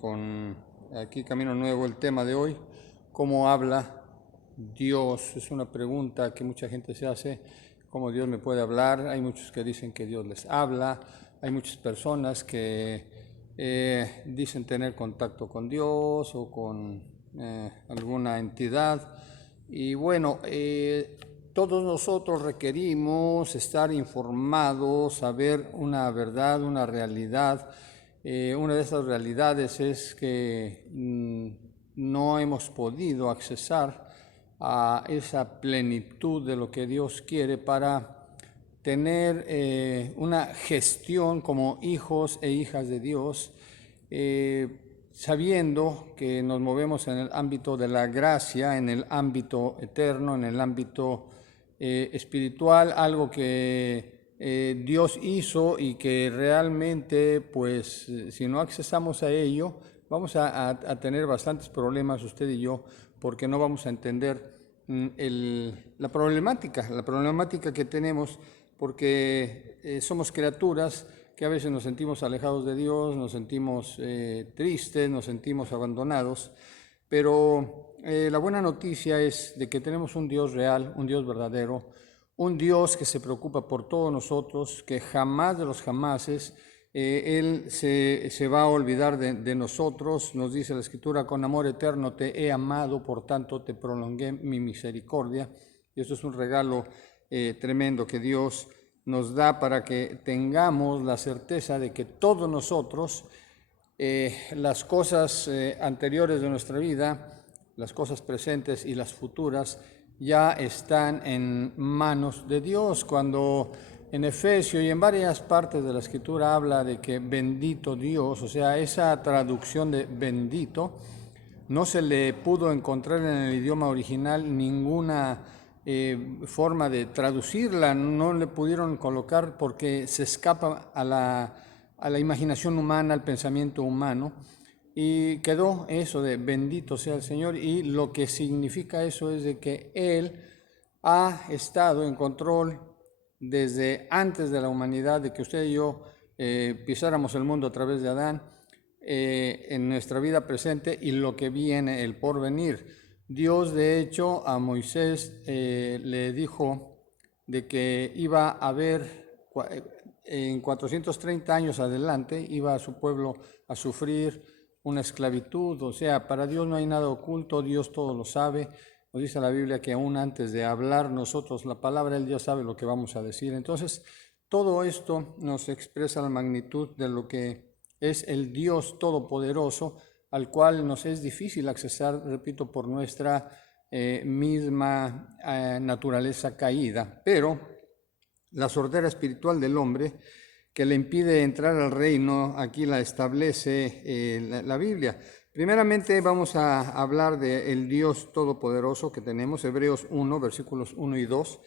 con aquí Camino Nuevo el tema de hoy, ¿cómo habla Dios? Es una pregunta que mucha gente se hace, ¿cómo Dios me puede hablar? Hay muchos que dicen que Dios les habla, hay muchas personas que dicen tener contacto con Dios o con alguna entidad. Y bueno, todos nosotros requerimos estar informados, saber una verdad, una realidad. Una de esas realidades es que no hemos podido accesar a esa plenitud de lo que Dios quiere para tener una gestión como hijos e hijas de Dios, sabiendo que nos movemos en el ámbito de la gracia, en el ámbito eterno, en el ámbito espiritual, algo que Dios hizo y que realmente, pues, si no accesamos a ello, vamos a tener bastantes problemas usted y yo, porque no vamos a entender la problemática que tenemos, porque somos criaturas que a veces nos sentimos alejados de Dios, nos sentimos tristes, nos sentimos abandonados, pero la buena noticia es de que tenemos un Dios real, un Dios verdadero, un Dios que se preocupa por todos nosotros, que jamás de los jamases Él se va a olvidar de nosotros. Nos dice la Escritura: con amor eterno te he amado, por tanto te prolongué mi misericordia. Y esto es un regalo tremendo que Dios nos da para que tengamos la certeza de que todos nosotros, las cosas anteriores de nuestra vida, las cosas presentes y las futuras, ya están en manos de Dios. Cuando en Efesios y en varias partes de la Escritura habla de que bendito Dios, o sea, esa traducción de bendito, no se le pudo encontrar en el idioma original ninguna forma de traducirla, no le pudieron colocar porque se escapa a la imaginación humana, al pensamiento humano, y quedó eso de bendito sea el Señor. Y lo que significa eso es de que Él ha estado en control desde antes de la humanidad, de que usted y yo pisáramos el mundo a través de Adán, en nuestra vida presente y lo que viene, el porvenir. Dios, de hecho, a Moisés le dijo de que iba a haber, en 430 años adelante, iba a su pueblo a sufrir una esclavitud. O sea, para Dios no hay nada oculto, Dios todo lo sabe. Nos dice la Biblia que aún antes de hablar nosotros la palabra, Él ya sabe lo que vamos a decir. Entonces, todo esto nos expresa la magnitud de lo que es el Dios Todopoderoso, al cual nos es difícil accesar, repito, por nuestra misma naturaleza caída. Pero la sordera espiritual del hombre que le impide entrar al reino, aquí la establece la Biblia. Primeramente vamos a hablar del Dios Todopoderoso que tenemos, Hebreos 1, versículos 1 y 2.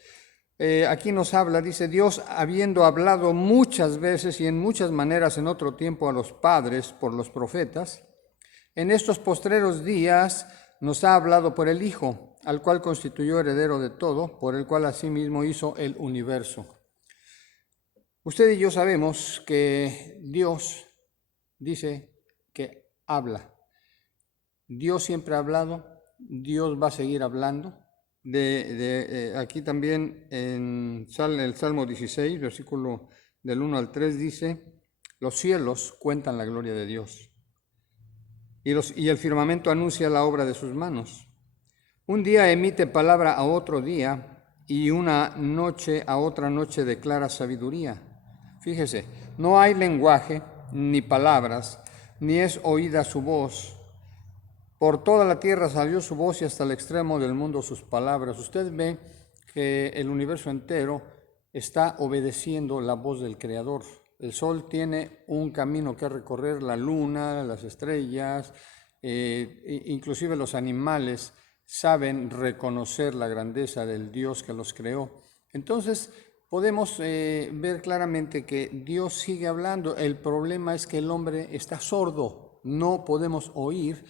Aquí nos habla, dice: Dios, habiendo hablado muchas veces y en muchas maneras en otro tiempo a los padres por los profetas, en estos postreros días nos ha hablado por el Hijo, al cual constituyó heredero de todo, por el cual asimismo hizo el universo. Usted y yo sabemos que Dios dice que habla. Dios siempre ha hablado, Dios va a seguir hablando. Aquí también en el Salmo 16, versículo del 1 al 3 dice: los cielos cuentan la gloria de Dios y el firmamento anuncia la obra de sus manos. Un día emite palabra a otro día y una noche a otra noche declara sabiduría. Fíjese, no hay lenguaje ni palabras, ni es oída su voz. Por toda la tierra salió su voz y hasta el extremo del mundo sus palabras. Usted ve que el universo entero está obedeciendo la voz del Creador. El sol tiene un camino que recorrer, la luna, las estrellas, inclusive los animales saben reconocer la grandeza del Dios que los creó. Entonces podemos ver claramente que Dios sigue hablando. El problema es que el hombre está sordo, no podemos oír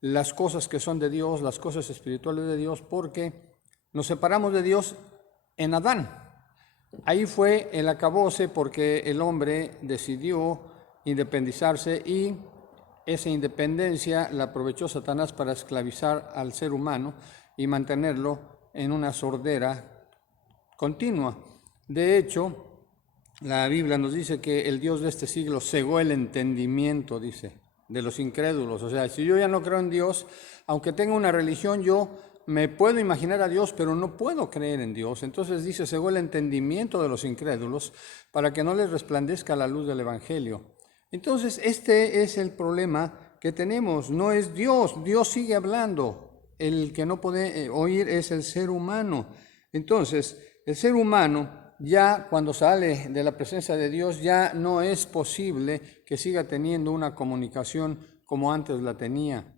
las cosas que son de Dios, las cosas espirituales de Dios, porque nos separamos de Dios en Adán. Ahí fue el acabose, porque el hombre decidió independizarse y esa independencia la aprovechó Satanás para esclavizar al ser humano y mantenerlo en una sordera continua. De hecho, la Biblia nos dice que el Dios de este siglo cegó el entendimiento, dice, de los incrédulos. O sea, si yo ya no creo en Dios, aunque tenga una religión, yo me puedo imaginar a Dios, pero no puedo creer en Dios. Entonces dice, cegó el entendimiento de los incrédulos para que no les resplandezca la luz del Evangelio. Entonces, este es el problema que tenemos. No es Dios, Dios sigue hablando. El que no puede oír es el ser humano. Entonces, el ser humano ya cuando sale de la presencia de Dios ya no es posible que siga teniendo una comunicación como antes la tenía,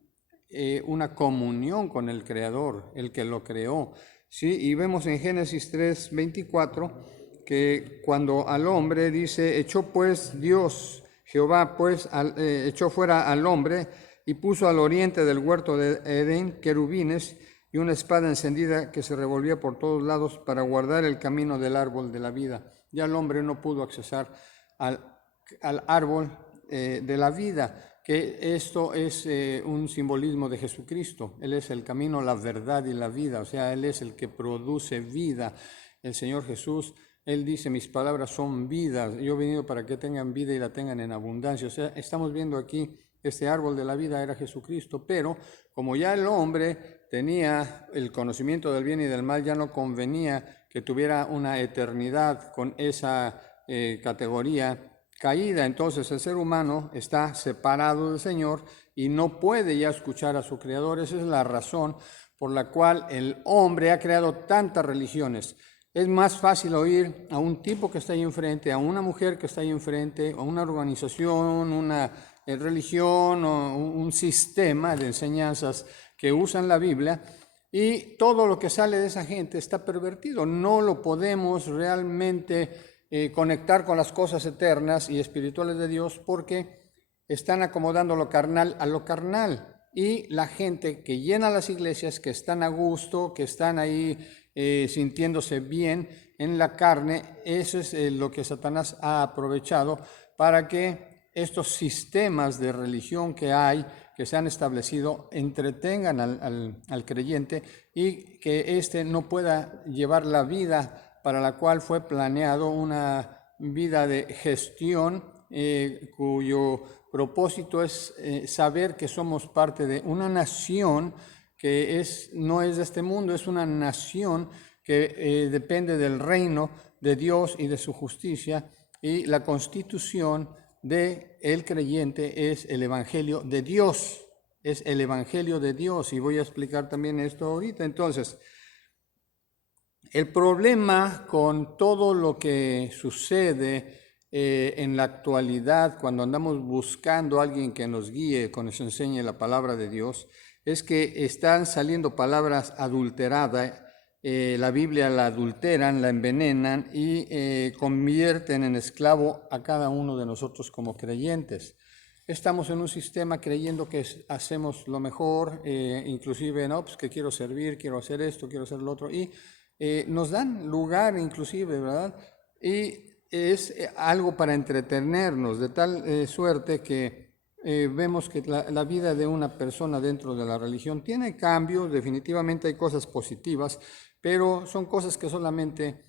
una comunión con el Creador, el que lo creó. ¿Sí? Y vemos en Génesis 3:24 que cuando al hombre dice, echó pues Dios, Jehová pues echó fuera al hombre y puso al oriente del huerto de Edén querubines y una espada encendida que se revolvía por todos lados para guardar el camino del árbol de la vida. Ya el hombre no pudo accesar al árbol de la vida, que esto es un simbolismo de Jesucristo. Él es el camino, la verdad y la vida, o sea, Él es el que produce vida. El Señor Jesús, Él dice, mis palabras son vidas, yo he venido para que tengan vida y la tengan en abundancia. O sea, estamos viendo aquí, este árbol de la vida era Jesucristo, pero como ya el hombre tenía el conocimiento del bien y del mal, ya no convenía que tuviera una eternidad con esa categoría caída. Entonces el ser humano está separado del Señor y no puede ya escuchar a su Creador. Esa es la razón por la cual el hombre ha creado tantas religiones. Es más fácil oír a un tipo que está ahí enfrente, a una mujer que está ahí enfrente, a una organización, una religión o un sistema de enseñanzas que usan la Biblia, y todo lo que sale de esa gente está pervertido. No lo podemos realmente conectar con las cosas eternas y espirituales de Dios porque están acomodando lo carnal a lo carnal. Y la gente que llena las iglesias, que están a gusto, que están ahí sintiéndose bien en la carne, eso es lo que Satanás ha aprovechado para que estos sistemas de religión que hay, que se han establecido, entretengan al creyente y que éste no pueda llevar la vida para la cual fue planeado, una vida de gestión cuyo propósito es saber que somos parte de una nación que no es de este mundo, es una nación que depende del reino de Dios y de su justicia, y la constitución del creyente es el Evangelio de Dios, es el Evangelio de Dios, y voy a explicar también esto ahorita. Entonces, el problema con todo lo que sucede en la actualidad, cuando andamos buscando a alguien que nos guíe, que nos enseñe la palabra de Dios, es que están saliendo palabras adulteradas. La Biblia la adulteran, la envenenan y convierten en esclavo a cada uno de nosotros como creyentes. Estamos en un sistema creyendo que hacemos lo mejor, inclusive, no, pues que quiero servir, quiero hacer esto, quiero hacer lo otro, y nos dan lugar inclusive, ¿verdad? Y es algo para entretenernos, de tal suerte que vemos que la vida de una persona dentro de la religión tiene cambios, definitivamente hay cosas positivas, pero son cosas que solamente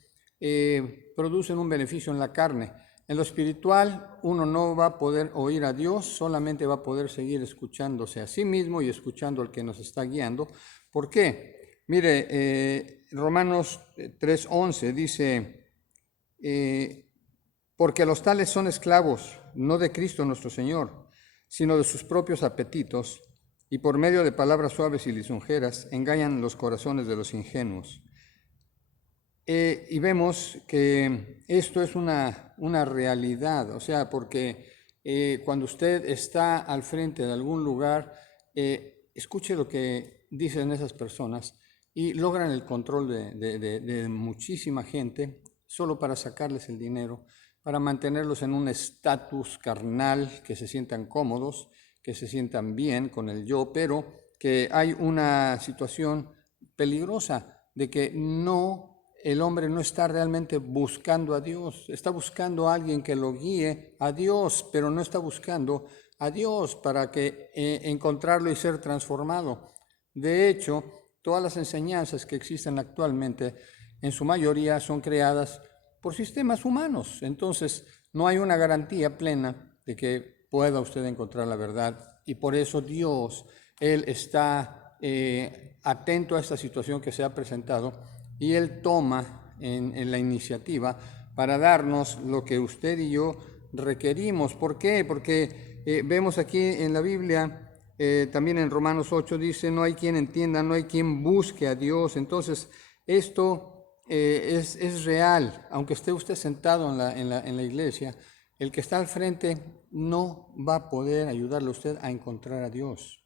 producen un beneficio en la carne. En lo espiritual uno no va a poder oír a Dios, solamente va a poder seguir escuchándose a sí mismo y escuchando al que nos está guiando. ¿Por qué? Mire, Romanos 3:11 dice, porque los tales son esclavos, no de Cristo nuestro Señor, sino de sus propios apetitos, y por medio de palabras suaves y lisonjeras engañan los corazones de los ingenuos. Y vemos que esto es una realidad, o sea, porque cuando usted está al frente de algún lugar, escuche lo que dicen esas personas y logran el control de muchísima gente solo para sacarles el dinero, para mantenerlos en un estatus carnal, que se sientan cómodos, que se sientan bien con el yo, pero que hay una situación peligrosa de que el hombre no está realmente buscando a Dios, está buscando a alguien que lo guíe a Dios, pero no está buscando a Dios para que encontrarlo y ser transformado. De hecho, todas las enseñanzas que existen actualmente, en su mayoría son creadas por sistemas humanos. Entonces, no hay una garantía plena de que pueda usted encontrar la verdad. Y por eso Dios, Él está atento a esta situación que se ha presentado y Él toma en la iniciativa para darnos lo que usted y yo requerimos. ¿Por qué? Porque vemos aquí en la Biblia, también en Romanos 8 dice, no hay quien entienda, no hay quien busque a Dios. Entonces, esto es real. Aunque esté usted sentado en la iglesia, el que está al frente no va a poder ayudarle a usted a encontrar a Dios.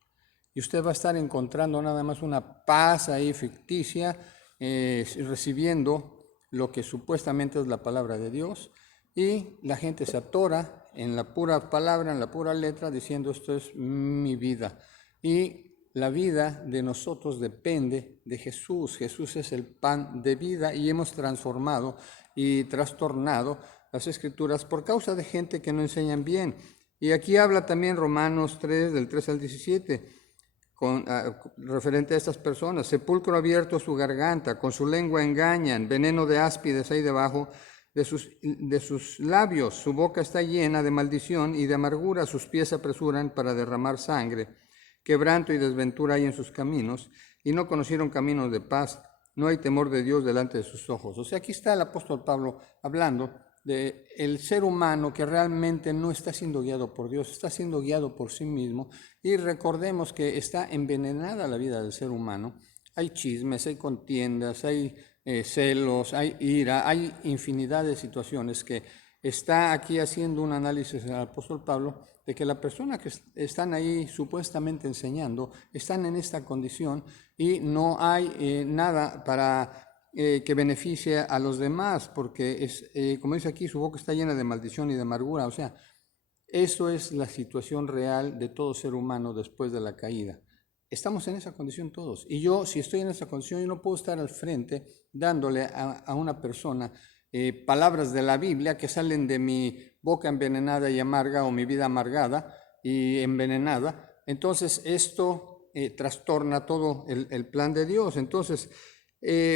Y usted va a estar encontrando nada más una paz ahí ficticia, recibiendo lo que supuestamente es la palabra de Dios, y la gente se atora en la pura palabra, en la pura letra, diciendo esto es mi vida. Y la vida de nosotros depende de Jesús. Jesús es el pan de vida y hemos transformado y trastornado las Escrituras por causa de gente que no enseñan bien. Y aquí habla también Romanos 3, del 3 al 17. Referente a estas personas, sepulcro abierto su garganta, con su lengua engañan, veneno de áspides hay debajo de sus labios, su boca está llena de maldición y de amargura, sus pies se apresuran para derramar sangre, quebranto y desventura hay en sus caminos, y no conocieron caminos de paz, no hay temor de Dios delante de sus ojos. O sea, aquí está el apóstol Pablo hablando de el ser humano que realmente no está siendo guiado por Dios, está siendo guiado por sí mismo, y recordemos que está envenenada la vida del ser humano. Hay chismes, hay contiendas, hay celos, hay ira, hay infinidad de situaciones que está aquí haciendo un análisis el apóstol Pablo de que la persona que están ahí supuestamente enseñando están en esta condición y no hay nada para que beneficie a los demás, porque como dice aquí, su boca está llena de maldición y de amargura. O sea, eso es la situación real de todo ser humano después de la caída. Estamos en esa condición todos. Y yo, si estoy en esa condición, yo no puedo estar al frente dándole a una persona palabras de la Biblia que salen de mi boca envenenada y amarga, o mi vida amargada y envenenada. Entonces, esto trastorna todo el plan de Dios. Entonces,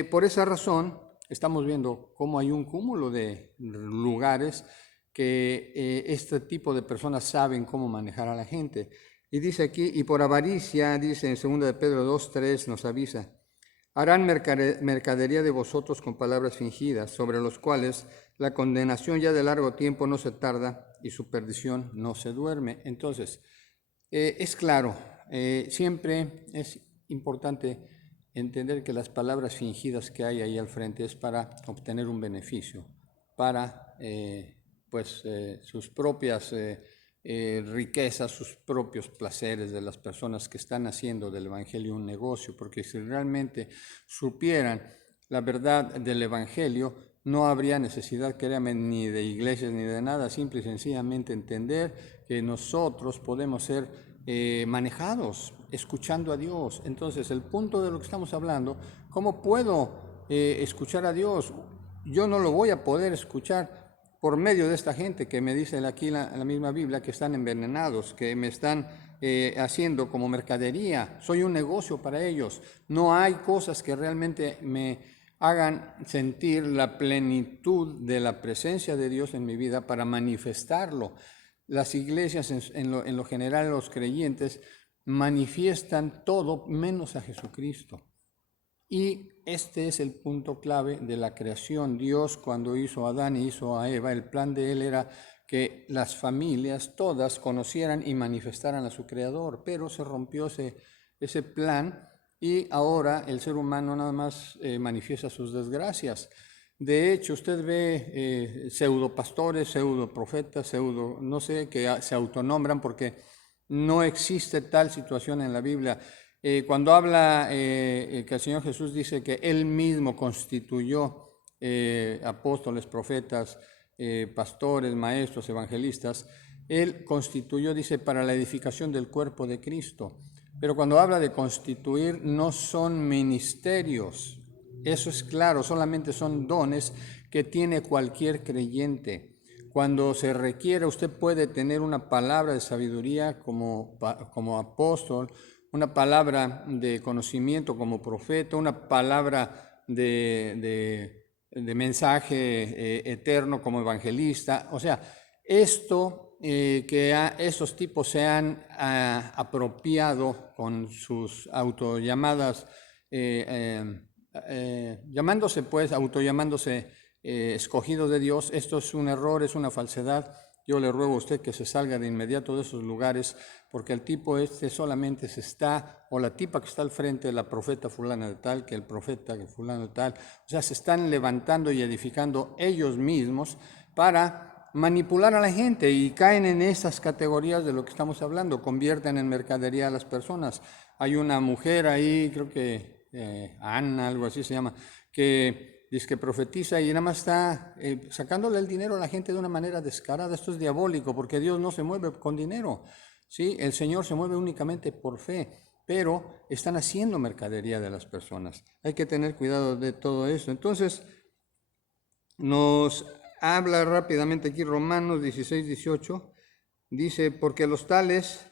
por esa razón, estamos viendo cómo hay un cúmulo de lugares que este tipo de personas saben cómo manejar a la gente. Y dice aquí, y por avaricia, dice en 2 de Pedro 2:3 nos avisa, harán mercadería de vosotros con palabras fingidas, sobre los cuales la condenación ya de largo tiempo no se tarda y su perdición no se duerme. Entonces, es claro, siempre es importante entender que las palabras fingidas que hay ahí al frente es para obtener un beneficio, para sus propias riquezas, sus propios placeres de las personas que están haciendo del Evangelio un negocio, porque si realmente supieran la verdad del Evangelio, no habría necesidad, créanme, ni de iglesias ni de nada, simple y sencillamente entender que nosotros podemos ser manejados escuchando a Dios. Entonces, el punto de lo que estamos hablando, ¿cómo puedo escuchar a Dios? Yo no lo voy a poder escuchar por medio de esta gente que me dice aquí la misma Biblia que están envenenados, que me están haciendo como mercadería. Soy un negocio para ellos. No hay cosas que realmente me hagan sentir la plenitud de la presencia de Dios en mi vida para manifestarlo. Las iglesias, en lo general, los creyentes, manifiestan todo menos a Jesucristo. Y este es el punto clave de la creación. Dios, cuando hizo a Adán y hizo a Eva, el plan de él era que las familias todas conocieran y manifestaran a su Creador, pero se rompió ese plan y ahora el ser humano nada más manifiesta sus desgracias. De hecho, usted ve pseudopastores, pseudoprofetas, no sé, que se autonombran porque no existe tal situación en la Biblia. Cuando habla que el Señor Jesús dice que Él mismo constituyó apóstoles, profetas, pastores, maestros, evangelistas, Él constituyó, dice, para la edificación del cuerpo de Cristo. Pero cuando habla de constituir, no son ministerios. Eso es claro, solamente son dones que tiene cualquier creyente. cuando se requiere, usted puede tener una palabra de sabiduría como apóstol, una palabra de conocimiento como profeta, una palabra de mensaje eterno como evangelista. O sea, esto que esos tipos se han apropiado con sus autollamadas, autollamándose escogidos de Dios, esto es un error, es una falsedad. Yo le ruego a usted que se salga de inmediato de esos lugares, porque el tipo solamente o la tipa que está al frente de la profeta fulana de tal, que el profeta que fulano de tal, o sea, se están levantando y edificando ellos mismos para manipular a la gente y caen en esas categorías de lo que estamos hablando, convierten en mercadería a las personas. Hay una mujer ahí, creo que Ana, algo así se llama, que dice que profetiza y nada más está sacándole el dinero a la gente de una manera descarada. Esto es diabólico, porque Dios no se mueve con dinero, ¿sí? El Señor se mueve únicamente por fe, pero están haciendo mercadería de las personas. Hay que tener cuidado de todo eso. Entonces, nos habla rápidamente aquí Romanos 16:18, dice, porque los tales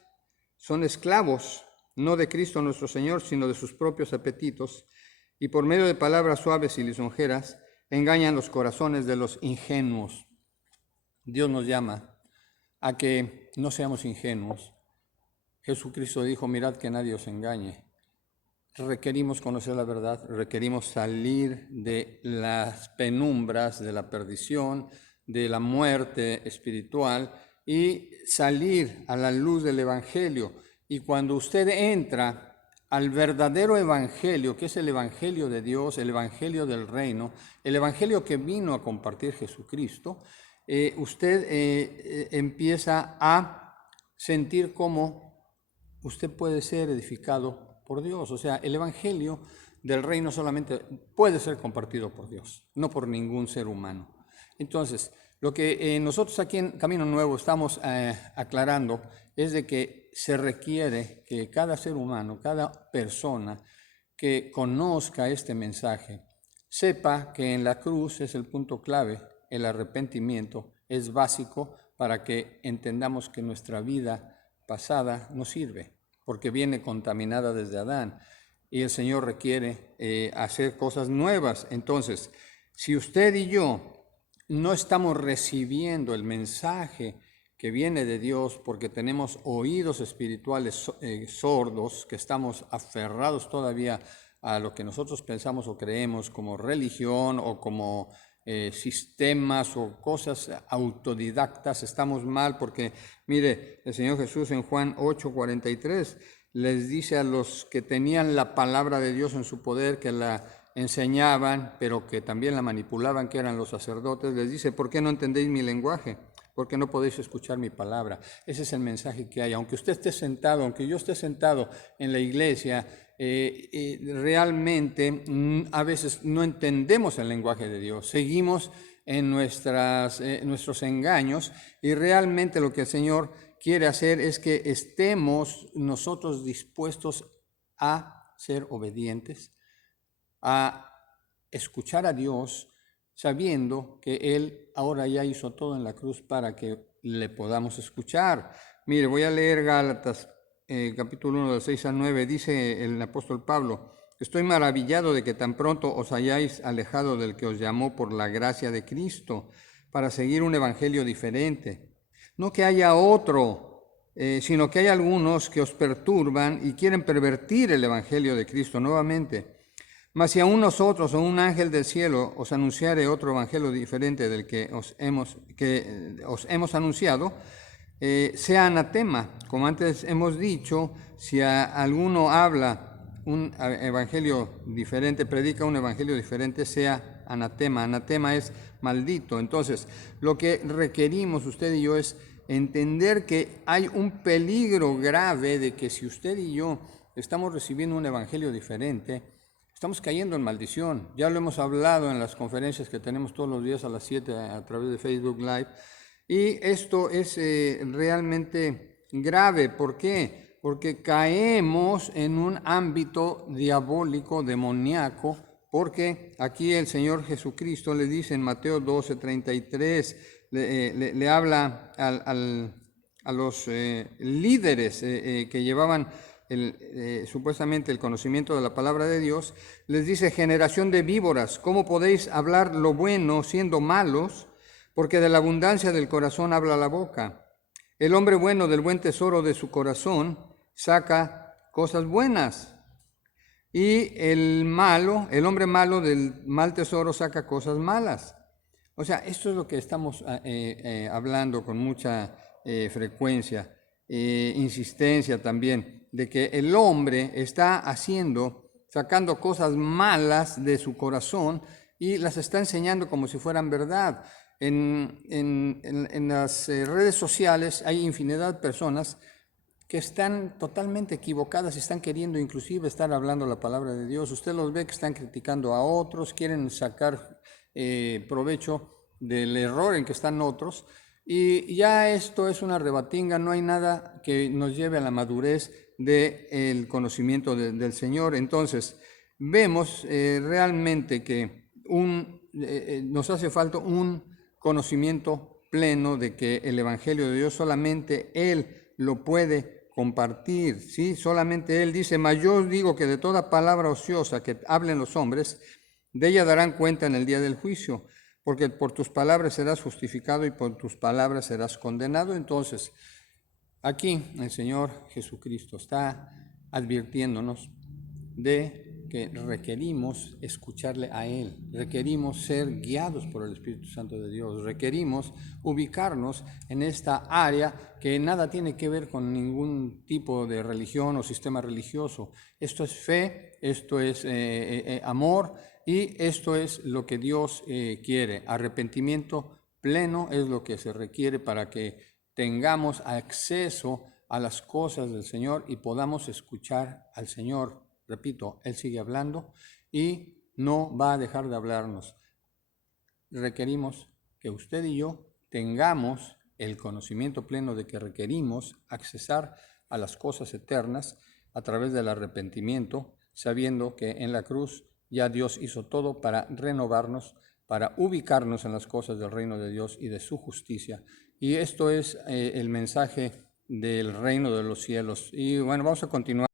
son esclavos, no de Cristo nuestro Señor, sino de sus propios apetitos, y por medio de palabras suaves y lisonjeras engañan los corazones de los ingenuos. Dios nos llama a que no seamos ingenuos. Jesucristo dijo, mirad que nadie os engañe. Requerimos conocer la verdad, requerimos salir de las penumbras, de la perdición, de la muerte espiritual y salir a la luz del Evangelio. Y cuando usted entra al verdadero evangelio, que es el evangelio de Dios, el evangelio del reino, el evangelio que vino a compartir Jesucristo, usted empieza a sentir cómo usted puede ser edificado por Dios. O sea, el evangelio del reino solamente puede ser compartido por Dios, no por ningún ser humano. Entonces, lo que nosotros aquí en Camino Nuevo estamos aclarando es de que se requiere que cada ser humano, cada persona que conozca este mensaje, sepa que en la cruz es el punto clave, el arrepentimiento es básico para que entendamos que nuestra vida pasada no sirve, porque viene contaminada desde Adán y el Señor requiere hacer cosas nuevas. Entonces, si usted y yo no estamos recibiendo el mensaje que viene de Dios porque tenemos oídos espirituales sordos, que estamos aferrados todavía a lo que nosotros pensamos o creemos como religión o como sistemas o cosas autodidactas, estamos mal porque, mire, el Señor Jesús en Juan 8:43 les dice a los que tenían la palabra de Dios en su poder, que la enseñaban, pero que también la manipulaban, que eran los sacerdotes, les dice, ¿por qué no entendéis mi lenguaje? ¿Por qué no podéis escuchar mi palabra? Ese es el mensaje que hay. Aunque usted esté sentado, aunque yo esté sentado en la iglesia, realmente a veces no entendemos el lenguaje de Dios. Seguimos en nuestros engaños y realmente lo que el Señor quiere hacer es que estemos nosotros dispuestos a ser obedientes, a escuchar a Dios, sabiendo que Él ahora ya hizo todo en la cruz para que le podamos escuchar. Mire, voy a leer Gálatas, capítulo 1, del 6 al 9, dice el apóstol Pablo, estoy maravillado de que tan pronto os hayáis alejado del que os llamó por la gracia de Cristo, para seguir un evangelio diferente. No que haya otro, sino que hay algunos que os perturban y quieren pervertir el evangelio de Cristo nuevamente. Mas si aún nosotros o un ángel del cielo os anunciare otro evangelio diferente del que os hemos anunciado, sea anatema. Como antes hemos dicho, si alguno habla un evangelio diferente, predica un evangelio diferente, sea anatema. Anatema es maldito. Entonces, lo que requerimos usted y yo es entender que hay un peligro grave de que si usted y yo estamos recibiendo un evangelio diferente, estamos cayendo en maldición. Ya lo hemos hablado en las conferencias que tenemos todos los días a las 7 a través de Facebook Live. Y esto es realmente grave. ¿Por qué? Porque caemos en un ámbito diabólico, demoníaco, porque aquí el Señor Jesucristo le dice en Mateo 12:33, le habla a los líderes que llevaban supuestamente el conocimiento de la palabra de Dios, les dice: generación de víboras, ¿cómo podéis hablar lo bueno siendo malos? Porque de la abundancia del corazón habla la boca. El hombre bueno del buen tesoro de su corazón saca cosas buenas, y el hombre malo del mal tesoro saca cosas malas. O sea, esto es lo que estamos hablando con mucha frecuencia, insistencia también, de que el hombre está sacando cosas malas de su corazón y las está enseñando como si fueran verdad. En las redes sociales hay infinidad de personas que están totalmente equivocadas y están queriendo inclusive estar hablando la palabra de Dios. Usted los ve que están criticando a otros, quieren sacar provecho del error en que están otros, y ya esto es una rebatinga. No hay nada que nos lleve a la madurez del conocimiento del Señor. Entonces, vemos realmente que nos hace falta un conocimiento pleno de que el Evangelio de Dios solamente Él lo puede compartir, ¿sí? Solamente Él dice: mas yo os digo que de toda palabra ociosa que hablen los hombres, de ella darán cuenta en el día del juicio, porque por tus palabras serás justificado y por tus palabras serás condenado. Entonces, aquí el Señor Jesucristo está advirtiéndonos de que requerimos escucharle a Él, requerimos ser guiados por el Espíritu Santo de Dios, requerimos ubicarnos en esta área que nada tiene que ver con ningún tipo de religión o sistema religioso. Esto es fe, esto es amor, y esto es lo que Dios quiere. Arrepentimiento pleno es lo que se requiere para que tengamos acceso a las cosas del Señor y podamos escuchar al Señor. Repito, Él sigue hablando y no va a dejar de hablarnos. Requerimos que usted y yo tengamos el conocimiento pleno de que requerimos accesar a las cosas eternas a través del arrepentimiento, sabiendo que en la cruz ya Dios hizo todo para renovarnos, para ubicarnos en las cosas del reino de Dios y de su justicia. Y esto es el mensaje del reino de los cielos. Y bueno, vamos a continuar.